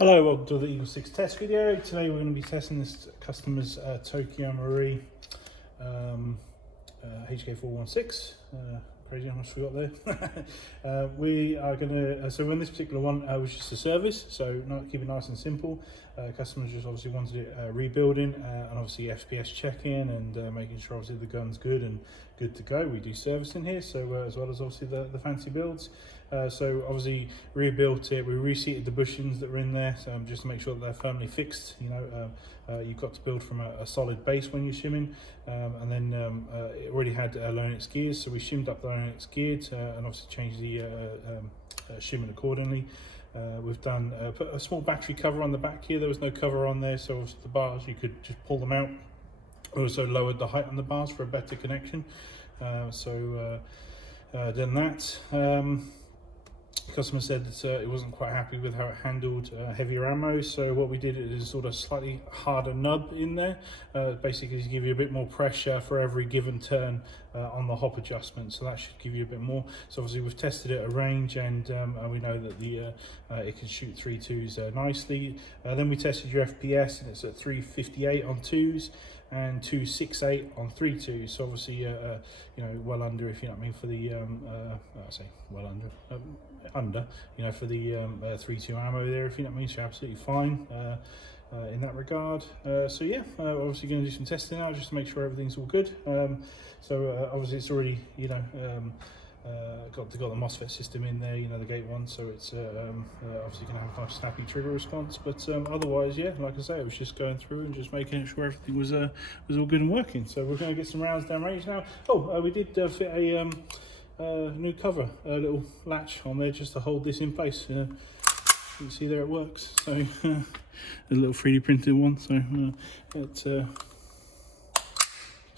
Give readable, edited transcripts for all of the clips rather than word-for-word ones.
Hello, welcome to the EagleSix test video. Today we're going to be testing this customer's Tokyo Marui HK416. Crazy how much we got there. We are going to, so when this particular one was just a service, so keep it nice and simple. Customers just obviously wanted it rebuilding and obviously FPS checking and making sure obviously the gun's good and good to go. We do servicing here, so as well as obviously the fancy builds. So obviously rebuilt it, we reseated the bushings that were in there, so just to make sure that they're firmly fixed. You know, you've got to build from a solid base when you're shimming, and then it already had Lonix gears, so we shimmed up the Lonix gears and obviously changed the shimming accordingly. We've done put a small battery cover on the back here. There was no cover on there, so obviously the bars you could just pull them out. Also lowered the height on the bars for a better connection. Done that. The customer said that it wasn't quite happy with how it handled heavier ammo, so what we did is sort of slightly harder nub in there, basically to give you a bit more pressure for every given turn on the hop adjustment, so that should give you a bit more. So obviously we've tested it at range, and we know that it can shoot 3.2s nicely. Then we tested your FPS, and it's at 358 on 2s and 268 on 3.2s, so obviously you know, well under, if you know what I mean, for the I say well under you know, for the 3.2 ammo there, if you know what I mean, so absolutely fine in that regard. So yeah, obviously going to do some testing now just to make sure everything's all good. Obviously it's already, you know, got the MOSFET system in there, you know, the gate one, so it's obviously going to have a nice snappy trigger response, but otherwise, yeah, like I say, it was just going through and just making sure everything was all good and working. So we're going to get some rounds down range now. We did fit a new cover, a little latch on there just to hold this in place. You can see there it works, so a little 3D printed one, so it just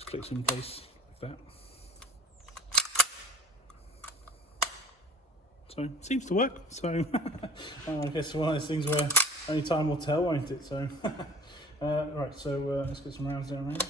clicks in place like that. So it seems to work, so I guess one of those things where only time will tell, won't it? So right, so let's get some rounds down range.